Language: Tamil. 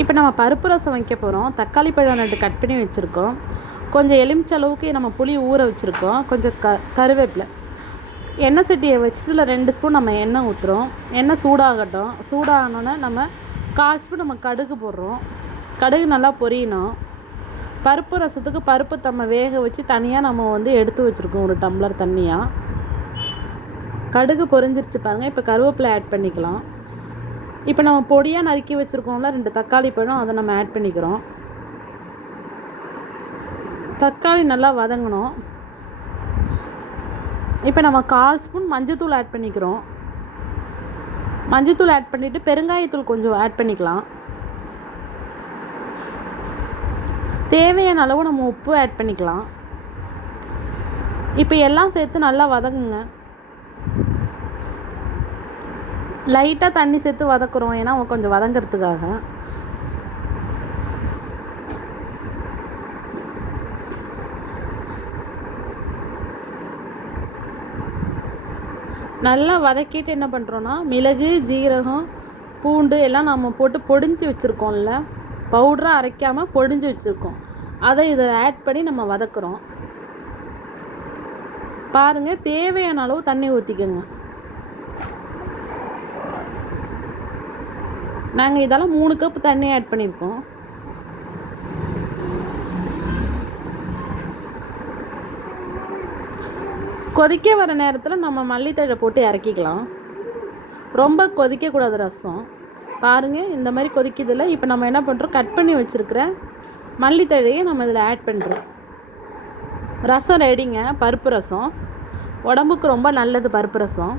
இப்போ நம்ம பருப்பு ரசம் வைக்க போகிறோம். தக்காளி பழம் 2 கட் பண்ணி வச்சுருக்கோம். கொஞ்சம் எலுமிச்சை அளவுக்கு நம்ம புளி ஊற வச்சுருக்கோம். கொஞ்சம் கருவேப்பிலை. எண்ணெய் சட்டியை வச்சுட்டு இதில் 2 ஸ்பூன் நம்ம எண்ணெய் ஊற்றுறோம். எண்ணெய் சூடாகட்டும். சூடாகணுன்னே நம்ம 1/4 ஸ்பூன் நம்ம கடுகு போடுறோம். கடுகு நல்லா பொரியணும். பருப்பு ரசத்துக்கு பருப்பு நம்ம வேக வச்சு தனியாக நம்ம எடுத்து வச்சுருக்கோம், ஒரு டம்ளர் தண்ணியாக. கடுகு பொரிஞ்சிருச்சு பாருங்கள். இப்போ கருவேப்பிலை ஆட் பண்ணிக்கலாம். இப்போ நம்ம பொடியாக நறுக்கி வச்சுருக்கோம்ல 2 தக்காளி பழம், அதை நம்ம ஆட் பண்ணிக்கிறோம். தக்காளி நல்லா வதங்கணும். இப்போ நம்ம 1/4 ஸ்பூன் மஞ்சத்தூள் ஆட் பண்ணிக்கிறோம். மஞ்சத்தூள் ஆட் பண்ணிவிட்டு பெருங்காயத்தூள் கொஞ்சம் ஆட் பண்ணிக்கலாம். தேவையான அளவு நம்ம உப்பு ஆட் பண்ணிக்கலாம். இப்போ எல்லாம் சேர்த்து நல்லா வதங்குங்க. லைட்டாக தண்ணி சேர்த்து வதக்குறோம், ஏன்னா கொஞ்சம் வதங்கிறதுக்காக. நல்லா வதக்கிட்டு என்ன பண்ணுறோன்னா, மிளகு, ஜீரகம், பூண்டு எல்லாம் நம்ம போட்டு பொடிஞ்சு வச்சுருக்கோம்ல, பவுடராக அரைக்காமல் பொடிஞ்சு வச்சுருக்கோம். அதை இதில் ஆட் பண்ணி நம்ம வதக்குறோம். பாருங்கள், தேவையான அளவு தண்ணி ஊற்றிக்கோங்க. நாங்கள் இதெல்லாம் 3 கப் தண்ணி ஆட் பண்ணியிருக்கோம். கொதிக்க வர நேரத்தில் நம்ம மல்லித்தழை போட்டு இறக்கிக்கலாம். ரொம்ப கொதிக்கக்கூடாது ரசம். பாருங்கள், இந்த மாதிரி கொதிக்குதில்ல. இப்போ நம்ம என்ன பண்ணுறோம், கட் பண்ணி வச்சுருக்கிற மல்லித்தழையை நம்ம இதில் ஆட் பண்ணுறோம். ரசம் ரெடிங்க. பருப்பு ரசம் உடம்புக்கு ரொம்ப நல்லது. பருப்பு ரசம்